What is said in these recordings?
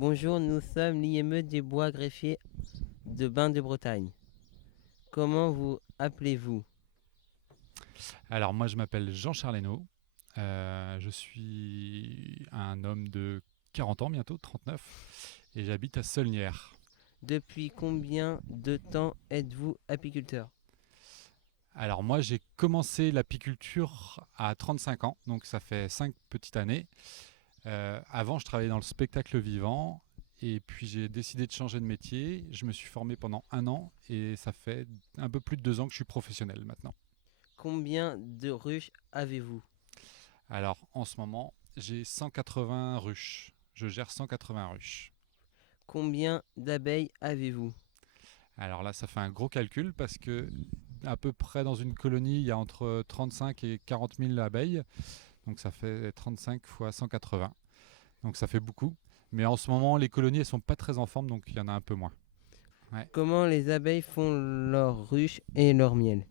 Bonjour, nous sommes l'IME des Bois Greffiers de Bain-de-Bretagne. Comment vous appelez-vous? Alors moi je m'appelle Jean-Charles Hainaut. Je suis un homme de 40 ans bientôt, 39, et j'habite à Saulnières. Depuis combien de temps êtes-vous apiculteur? Alors moi j'ai commencé l'apiculture à 35 ans, donc ça fait 5 petites années. Avant je travaillais dans le spectacle vivant, et puis j'ai décidé de changer de métier. Je me suis formé pendant un an, et ça fait un peu plus de 2 ans que je suis professionnel maintenant. Combien de ruches avez-vous? Alors en ce moment j'ai 180 ruches. Je gère 180 ruches. Combien d'abeilles avez-vous? Alors là, ça fait un gros calcul parce que à peu près dans une colonie, il y a entre 35 et 40 000 abeilles. Donc ça fait 35 fois 180. Donc ça fait beaucoup. Mais en ce moment, les colonies, elles sont pas très en forme, donc il y en a un peu moins. Ouais. Comment les abeilles font leur ruche et leur miel?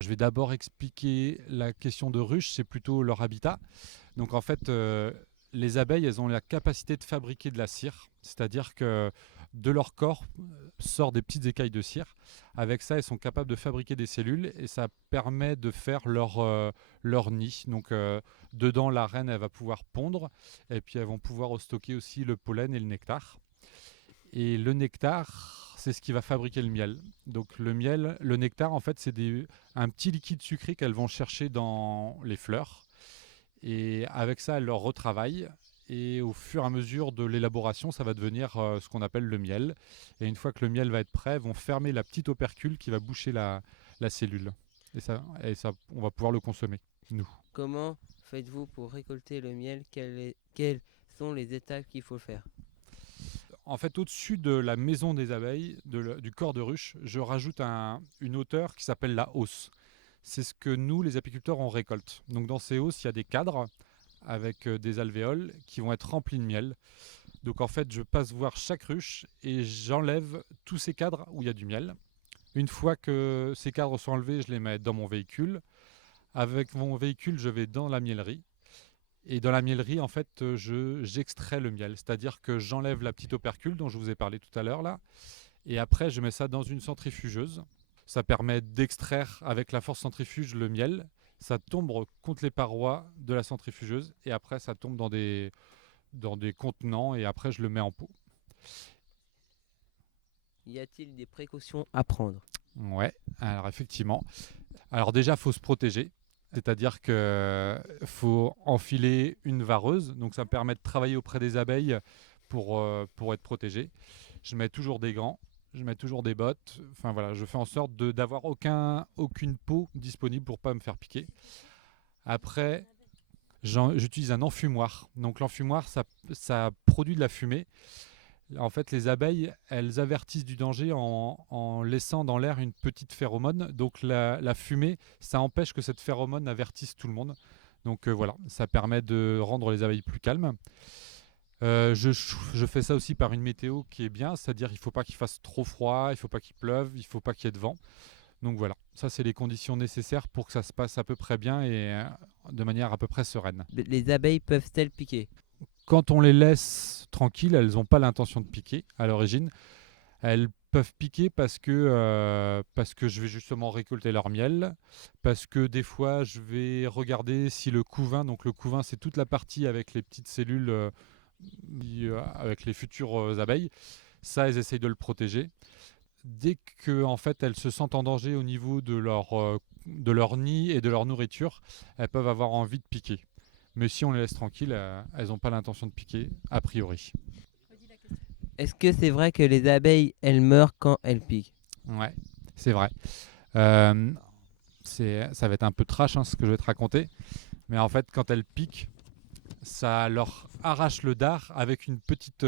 Je vais d'abord expliquer la question de ruche, c'est plutôt leur habitat. Donc en fait, les abeilles, elles ont la capacité de fabriquer de la cire, c'est-à-dire que de leur corps sort des petites écailles de cire. Avec ça, elles sont capables de fabriquer des cellules et ça permet de faire leur nid. Donc dedans, la reine, elle va pouvoir pondre et puis elles vont pouvoir stocker aussi le pollen et le nectar. Et le nectar, c'est ce qui va fabriquer le miel. Donc le miel, le nectar, en fait, c'est un petit liquide sucré qu'elles vont chercher dans les fleurs. Et avec ça, elles le retravaillent. Et au fur et à mesure de l'élaboration, ça va devenir ce qu'on appelle le miel. Et une fois que le miel va être prêt, elles vont fermer la petite opercule qui va boucher la cellule. Et ça, on va pouvoir le consommer, nous. Comment faites-vous pour récolter le miel? Quelles sont les étapes qu'il faut faire? En fait, au-dessus de la maison des abeilles, du corps de ruche, je rajoute une hauteur qui s'appelle la hausse. C'est ce que nous, les apiculteurs, on récolte. Donc dans ces hausses, il y a des cadres avec des alvéoles qui vont être remplis de miel. Donc en fait, je passe voir chaque ruche et j'enlève tous ces cadres où il y a du miel. Une fois que ces cadres sont enlevés, je les mets dans mon véhicule. Avec mon véhicule, je vais dans la miellerie. Et dans la miellerie, en fait, j'extrais le miel. C'est-à-dire que j'enlève la petite opercule dont je vous ai parlé tout à l'heure là. Et après, je mets ça dans une centrifugeuse. Ça permet d'extraire avec la force centrifuge le miel. Ça tombe contre les parois de la centrifugeuse et après ça tombe dans des contenants et après je le mets en pot. Y a-t-il des précautions à prendre? Ouais, alors effectivement. Alors déjà, il faut se protéger. C'est-à-dire qu'il faut enfiler une vareuse. Donc ça me permet de travailler auprès des abeilles pour être protégé. Je mets toujours des gants, je mets toujours des bottes. Enfin voilà, je fais en sorte d'avoir aucune peau disponible pour ne pas me faire piquer. Après, j'utilise un enfumoir. Donc l'enfumoir, ça produit de la fumée. En fait, les abeilles, elles avertissent du danger en laissant dans l'air une petite phéromone. Donc la fumée, ça empêche que cette phéromone avertisse tout le monde. Donc voilà, ça permet de rendre les abeilles plus calmes. Je fais ça aussi par une météo qui est bien, c'est-à-dire il ne faut pas qu'il fasse trop froid, il ne faut pas qu'il pleuve, il ne faut pas qu'il y ait de vent. Donc voilà, ça c'est les conditions nécessaires pour que ça se passe à peu près bien et de manière à peu près sereine. Les abeilles peuvent-elles piquer? Quand on les laisse tranquilles, elles n'ont pas l'intention de piquer à l'origine. Elles peuvent piquer parce que je vais justement récolter leur miel, parce que des fois je vais regarder si le couvain, donc le couvain c'est toute la partie avec les petites cellules, avec les futures abeilles, ça elles essayent de le protéger. Dès que en fait elles se sentent en danger au niveau de leur nid et de leur nourriture, elles peuvent avoir envie de piquer. Mais si on les laisse tranquilles, elles n'ont pas l'intention de piquer, a priori. Est-ce que c'est vrai que les abeilles, elles meurent quand elles piquent? Ouais, c'est vrai. Euh, ça va être un peu trash ce que je vais te raconter. Mais en fait, quand elles piquent, ça leur arrache le dard avec une petite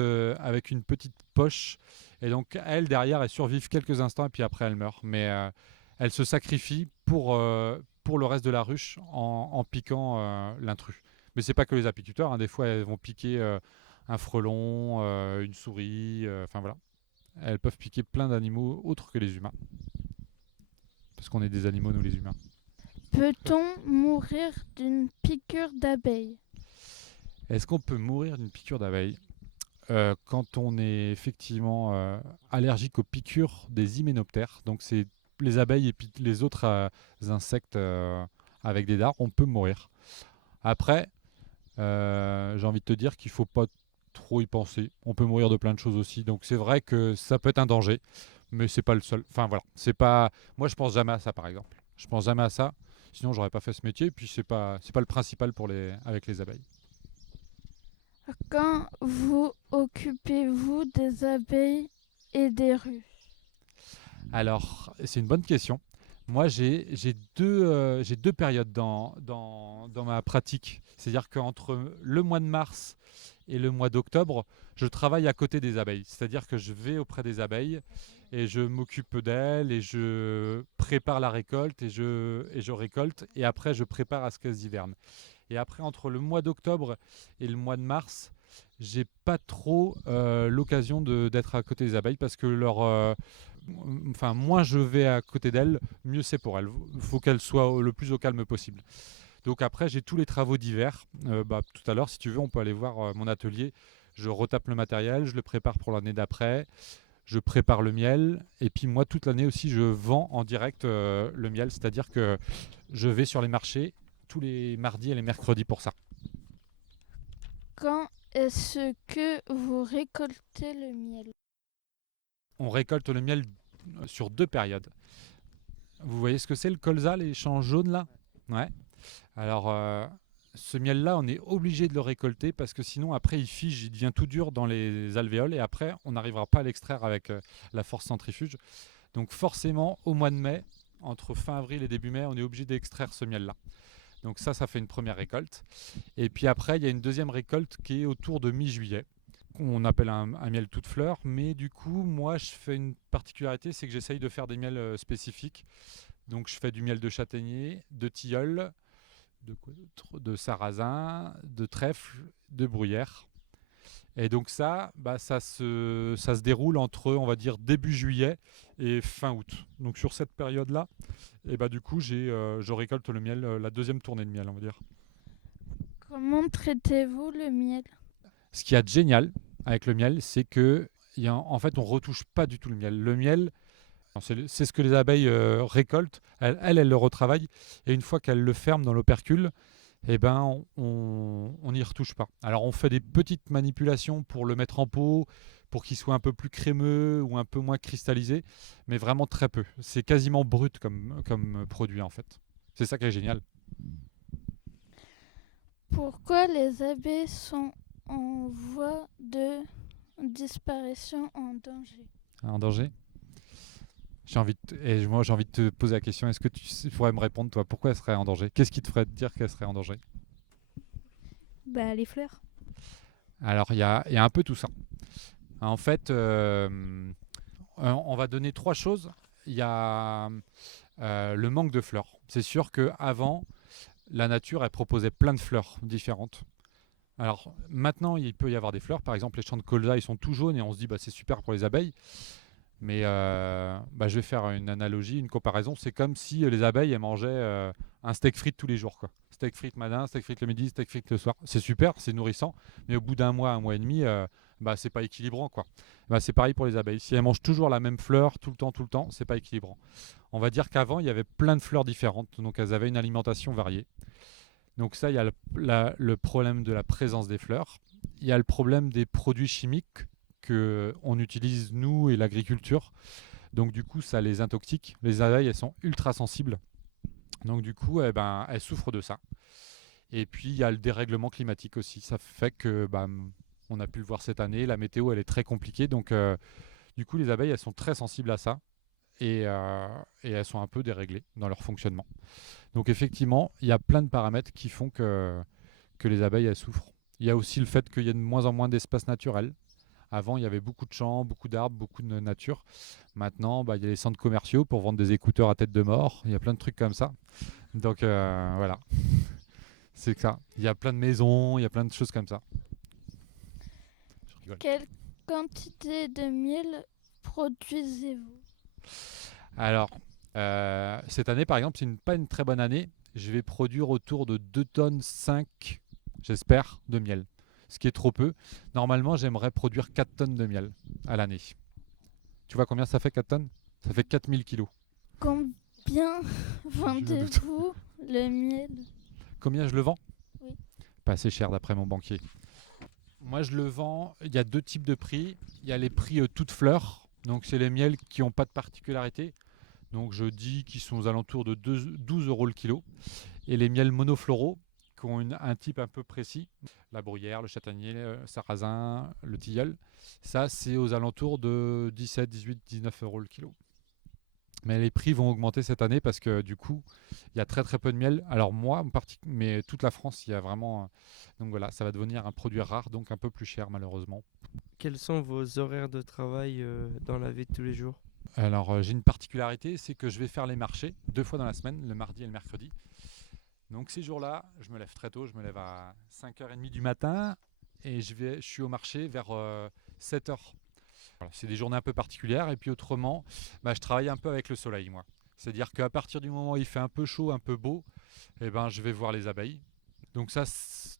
poche. Et donc, elles, derrière, elles survivent quelques instants et puis après, elles meurent. Mais elles se sacrifient pour le reste de la ruche en piquant l'intrus. Mais c'est pas que les apiculteurs. Des fois, elles vont piquer un frelon, une souris. Enfin voilà. Elles peuvent piquer plein d'animaux autres que les humains. Parce qu'on est des animaux, nous les humains. Peut-on mourir d'une piqûre d'abeille? Est-ce qu'on peut mourir d'une piqûre d'abeille? quand on est effectivement allergique aux piqûres des hyménoptères, donc c'est les abeilles et puis les autres insectes avec des dards, on peut mourir. Après, j'ai envie de te dire qu'il ne faut pas trop y penser. On peut mourir de plein de choses aussi. Donc c'est vrai que ça peut être un danger, mais c'est pas le seul. Enfin voilà, c'est pas. Moi je pense jamais à ça par exemple. Je pense jamais à ça. Sinon j'aurais pas fait ce métier. Puis c'est pas le principal pour avec les abeilles. Quand vous occupez-vous des abeilles et des ruches? Alors c'est une bonne question. Moi j'ai deux périodes dans ma pratique. C'est-à-dire qu'entre le mois de mars et le mois d'octobre, je travaille à côté des abeilles. C'est-à-dire que je vais auprès des abeilles et je m'occupe d'elles et je prépare la récolte et je récolte et après je prépare à ce qu'elles hivernent. Et après, entre le mois d'octobre et le mois de mars, j'ai pas trop l'occasion d'être à côté des abeilles parce que enfin, moins je vais à côté d'elles, mieux c'est pour elles. Il faut qu'elles soient le plus au calme possible. Donc après, j'ai tous les travaux d'hiver. Tout à l'heure, si tu veux, on peut aller voir mon atelier. Je retape le matériel, je le prépare pour l'année d'après, je prépare le miel. Et puis moi, toute l'année aussi, je vends en direct le miel. C'est-à-dire que je vais sur les marchés tous les mardis et les mercredis pour ça. Quand est-ce que vous récoltez le miel? On récolte le miel sur deux périodes. Vous voyez ce que c'est le colza, les champs jaunes là? Ouais. Alors, ce miel-là, on est obligé de le récolter parce que sinon, après, il fige, il devient tout dur dans les alvéoles et après, on n'arrivera pas à l'extraire avec la force centrifuge. Donc, forcément, au mois de mai, entre fin avril et début mai, on est obligé d'extraire ce miel-là. Donc, ça fait une première récolte. Et puis après, il y a une deuxième récolte qui est autour de mi-juillet. On appelle un miel toute fleur, mais du coup, moi, je fais une particularité, c'est que j'essaye de faire des miels spécifiques. Donc, je fais du miel de châtaignier, de tilleul, de sarrasin, de trèfle, de bruyère. Et donc ça se déroule entre, on va dire, début juillet et fin août. Donc sur cette période-là, et du coup, je récolte le miel, la deuxième tournée de miel, on va dire. Comment traitez-vous le miel? Ce qu'il y a de génial avec le miel, c'est que en fait, on retouche pas du tout le miel. Le miel, c'est ce que les abeilles récoltent. Elles le retravaillent. Et une fois qu'elles le ferment dans l'opercule, on n'y retouche pas. Alors on fait des petites manipulations pour le mettre en pot, pour qu'il soit un peu plus crémeux ou un peu moins cristallisé, mais vraiment très peu. C'est quasiment brut comme produit en fait. C'est ça qui est génial. Pourquoi les abeilles sont en voie de disparition en danger? En danger. Moi j'ai envie de te poser la question, est-ce que tu pourrais me répondre toi, pourquoi elle serait en danger? Qu'est-ce qui te ferait te dire qu'elle serait en danger? Bah, les fleurs. Alors il y a un peu tout ça. En fait, on va donner trois choses. Il y a le manque de fleurs. C'est sûr qu'avant, la nature, elle proposait plein de fleurs différentes. Alors maintenant, il peut y avoir des fleurs. Par exemple, les champs de colza, ils sont tout jaunes et on se dit c'est super pour les abeilles. Mais je vais faire une analogie, une comparaison. C'est comme si les abeilles elles mangeaient un steak frites tous les jours, quoi. Steak frites matin, steak frites le midi, steak frites le soir. C'est super, c'est nourrissant. Mais au bout d'un mois et demi, c'est pas équilibrant, quoi. C'est pareil pour les abeilles. Si elles mangent toujours la même fleur tout le temps, c'est pas équilibrant. On va dire qu'avant, il y avait plein de fleurs différentes. Donc elles avaient une alimentation variée. Donc ça, il y a le problème de la présence des fleurs. Il y a le problème des produits chimiques qu'on utilise, nous et l'agriculture. Donc du coup, ça les intoxique. Les abeilles, elles sont ultra sensibles. Donc du coup, elles souffrent de ça. Et puis, il y a le dérèglement climatique aussi. Ça fait que, on a pu le voir cette année, la météo, elle est très compliquée. Donc du coup, les abeilles, elles sont très sensibles à ça. Et elles sont un peu déréglées dans leur fonctionnement. Donc effectivement, il y a plein de paramètres qui font que les abeilles, elles souffrent. Il y a aussi le fait qu'il y a de moins en moins d'espace naturel. Avant, il y avait beaucoup de champs, beaucoup d'arbres, beaucoup de nature. Maintenant, il y a les centres commerciaux pour vendre des écouteurs à tête de mort. Il y a plein de trucs comme ça. Donc voilà, c'est ça. Il y a plein de maisons, il y a plein de choses comme ça. Je rigole. Quelle quantité de miel produisez-vous? Alors, cette année, par exemple, c'est pas une très bonne année. Je vais produire autour de 2,5 tonnes, j'espère, de miel. ce qui est trop peu. Normalement, j'aimerais produire 4 tonnes de miel à l'année. Tu vois combien ça fait 4 tonnes? Ça fait 4000 kilos. Combien vendez-vous le miel? Combien je le vends? Oui. Pas assez cher d'après mon banquier. Moi, je le vends. Il y a deux types de prix. Il y a les prix toutes fleurs. Donc, c'est les miels qui n'ont pas de particularité. Donc, je dis qu'ils sont aux alentours de 12 euros le kilo. Et les miels monofloraux qui ont un type un peu précis. La bruyère, le châtaignier, le sarrasin, le tilleul. Ça, c'est aux alentours de 17, 18, 19 euros le kilo. Mais les prix vont augmenter cette année parce que du coup, il y a très très peu de miel. Alors moi, mais toute la France, il y a vraiment... Donc voilà, ça va devenir un produit rare, donc un peu plus cher malheureusement. Quels sont vos horaires de travail dans la vie de tous les jours? Alors j'ai une particularité, c'est que je vais faire les marchés 2 fois dans la semaine, le mardi et le mercredi. Donc ces jours-là, je me lève très tôt, je me lève à 5h30 du matin et je suis au marché vers 7h. Voilà, c'est des journées un peu particulières et puis autrement, je travaille un peu avec le soleil moi. C'est-à-dire qu'à partir du moment où il fait un peu chaud, un peu beau, je vais voir les abeilles. Donc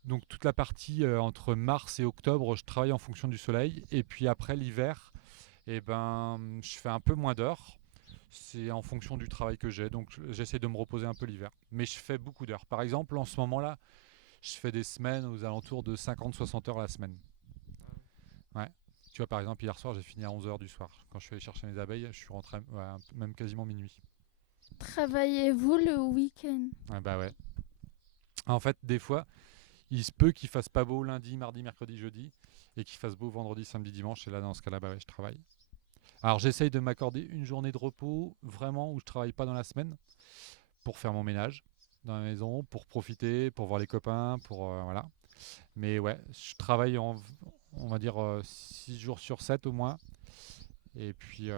donc toute la partie entre mars et octobre, je travaille en fonction du soleil et puis après l'hiver, je fais un peu moins d'heures. C'est en fonction du travail que j'ai, donc j'essaie de me reposer un peu l'hiver. Mais je fais beaucoup d'heures. Par exemple, en ce moment-là, je fais des semaines aux alentours de 50-60 heures la semaine. Ouais. Tu vois, par exemple, hier soir, j'ai fini à 11h du soir. Quand je suis allé chercher mes abeilles, je suis rentré même quasiment minuit. Travaillez-vous le week-end? Ouais. En fait, des fois, il se peut qu'il fasse pas beau lundi, mardi, mercredi, jeudi, et qu'il fasse beau vendredi, samedi, dimanche. Et là, dans ce cas-là, je travaille. Alors, j'essaye de m'accorder une journée de repos, vraiment, où je travaille pas dans la semaine, pour faire mon ménage dans la maison, pour profiter, pour voir les copains, voilà. Mais ouais, je travaille on va dire 6 jours sur 7 au moins. Et puis,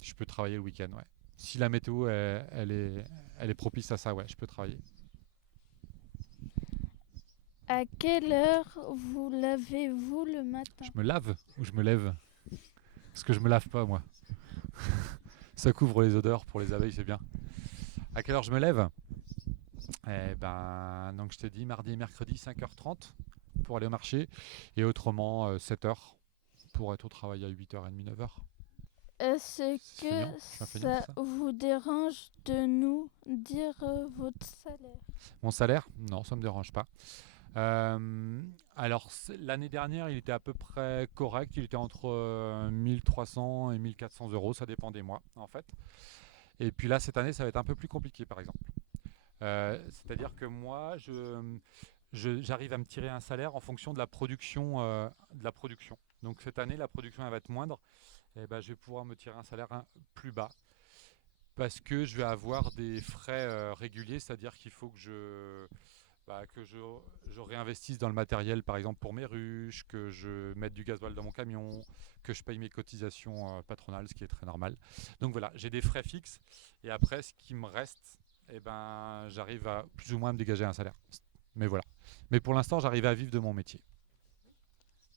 je peux travailler le week-end, ouais. Si la météo, elle est propice à ça, ouais, je peux travailler. À quelle heure vous lavez-vous le matin? Je me lave ou je me lève? Parce que je me lave pas, moi. Ça couvre les odeurs pour les abeilles, c'est bien. À quelle heure je me lève? Donc je t'ai dit mardi et mercredi 5h30 pour aller au marché et autrement 7h pour être au travail à 8h30, 9h. Est-ce Feignant, que je suis un feignant, ça c'est ça vous dérange de nous dire votre salaire? Mon salaire? Non, ça me dérange pas. Alors l'année dernière, il était à peu près correct. Il était entre 1300 et 1400 euros, ça dépend des mois en fait. Et puis là, cette année, ça va être un peu plus compliqué par exemple. C'est-à-dire que moi, j'arrive à me tirer un salaire en fonction de la production. Donc cette année, la production elle va être moindre. Et je vais pouvoir me tirer un salaire plus bas parce que je vais avoir des frais réguliers, c'est-à-dire qu'il faut que je réinvestisse dans le matériel, par exemple pour mes ruches, que je mette du gasoil dans mon camion, que je paye mes cotisations patronales, ce qui est très normal. Donc voilà, j'ai des frais fixes et après, ce qui me reste, j'arrive à plus ou moins me dégager un salaire. Mais voilà. Mais pour l'instant, j'arrive à vivre de mon métier.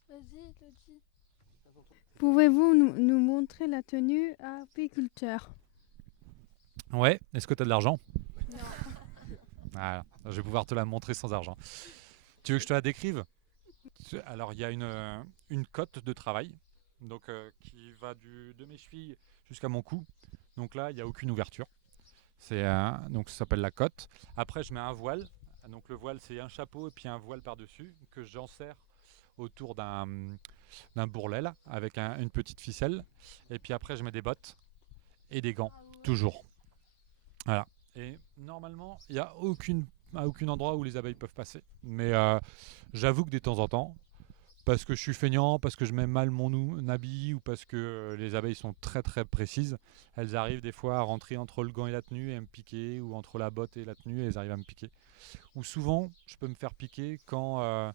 Vas-y, Elodie. Pouvez-vous nous montrer la tenue apiculteur? Ouais, est-ce que tu as de l'argent? Non. Voilà, je vais pouvoir te la montrer sans argent. Tu veux que je te la décrive? Alors, il y a une cotte de travail donc, qui va de mes chevilles jusqu'à mon cou. Donc là, il n'y a aucune ouverture. Donc ça s'appelle la cotte. Après, je mets un voile. Donc le voile, c'est un chapeau et puis un voile par-dessus que j'enserre autour d'un bourrelet là, avec une petite ficelle. Et puis après, je mets des bottes et des gants, toujours. Voilà. Et normalement, il n'y a aucun endroit où les abeilles peuvent passer. Mais j'avoue que de temps en temps, parce que je suis feignant, parce que je mets mal mon habit ou parce que les abeilles sont très très précises, elles arrivent des fois à rentrer entre le gant et la tenue et à me piquer, ou entre la botte et la tenue et elles arrivent à me piquer. Ou souvent, je peux me faire piquer quand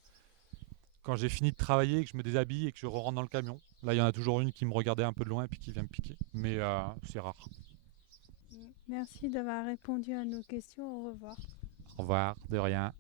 j'ai fini de travailler, que je me déshabille et que je rentre dans le camion. Là, il y en a toujours une qui me regardait un peu de loin et puis qui vient me piquer. Mais c'est rare. Merci d'avoir répondu à nos questions. Au revoir. Au revoir, de rien.